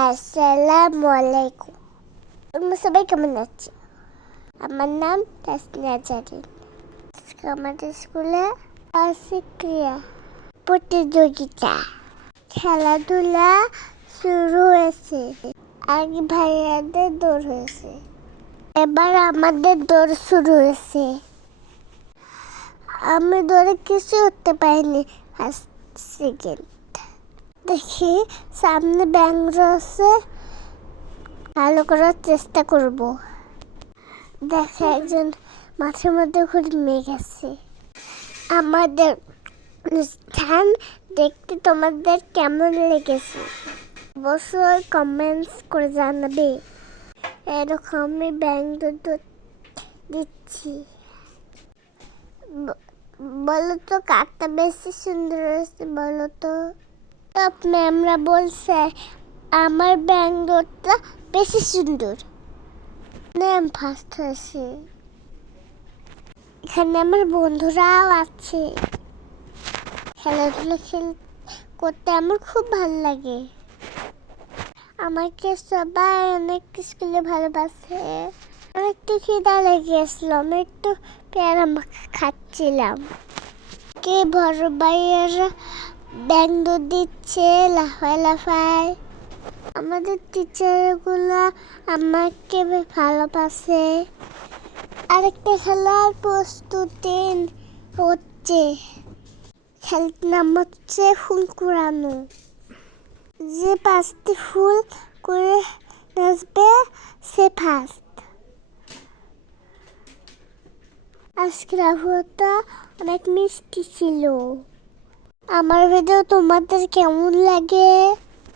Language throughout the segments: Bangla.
আসসালামু আলাইকুম। তোমরা সবাই কেমন আছো? আমার নাম তাসনিয়া জারিন। আমাদের স্কুলে আছে ক্রিয়া প্রতিযোগিতা। খেলাধুলা শুরু হয়েছে। আগে ভাইয়াদের দৌড় হয়েছে। এবার আমাদের দৌড় শুরু হয়েছে। আমি দৌড়ে কিছু উঠতে পারিনি ফার্স্ট সেকেন্ড দেখি সামনে ব্যাং রয়েছে। ভালো করার চেষ্টা করব। দেখা একজন মাঠের মধ্যে ঘুরে গেছে আমাদের অনুষ্ঠান দেখতে তোমাদের কেমন লেগেছে? অবশ্যই কমেন্টস করে জানাবে। এরকম আমি ব্যাং দুধ দিচ্ছি। বলো তো কারটা বেশি সুন্দর হয়েছে, বলো তো। সব ম্যামরা বলছে, আমার ব্যাঙ্গটা বেশি সুন্দর। ম্যাম ফার্স্ট হয়েছে। এখানে আমার বন্ধুরাও আছে। খেলাধুলা খেল করতে আমার খুব ভালো লাগে। আমাকে সবাই অনেক স্কুলে ভালোবাসে। আমার একটু খিদা লেগেছিল, আমি একটু পেয়ারা খাচ্ছিলাম। কে বড় ভাইয়েরা ব্যাং দিচ্ছে, লাফায় লাফায়। আমাদের টিচারগুলো আমাকে ভালোবাসে। আরেকটা খেলার প্রস্তুতি হচ্ছে। খেলার নাম হচ্ছে ফুল কুড়ানো। যে পাঁচটি ফুল করে নাচবে, সে ফার্স্ট আজকের আবহাওয়াটা অনেক মিষ্টি ছিল। আমার ভিডিও তোমাদের কেমন লাগে?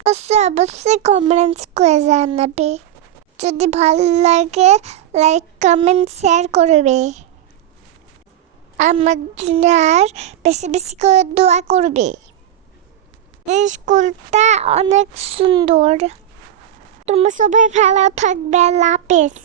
অবশ্যই অবশ্যই কমেন্টস করে জানাবে। যদি ভালো লাগে লাইক কমেন্ট শেয়ার করবে। আমার জন্য আর বেশি বেশি করে দোয়া করবে। এই স্কুলটা অনেক সুন্দর। তোমরা সবাই ভালো থাকবে হাফেজ।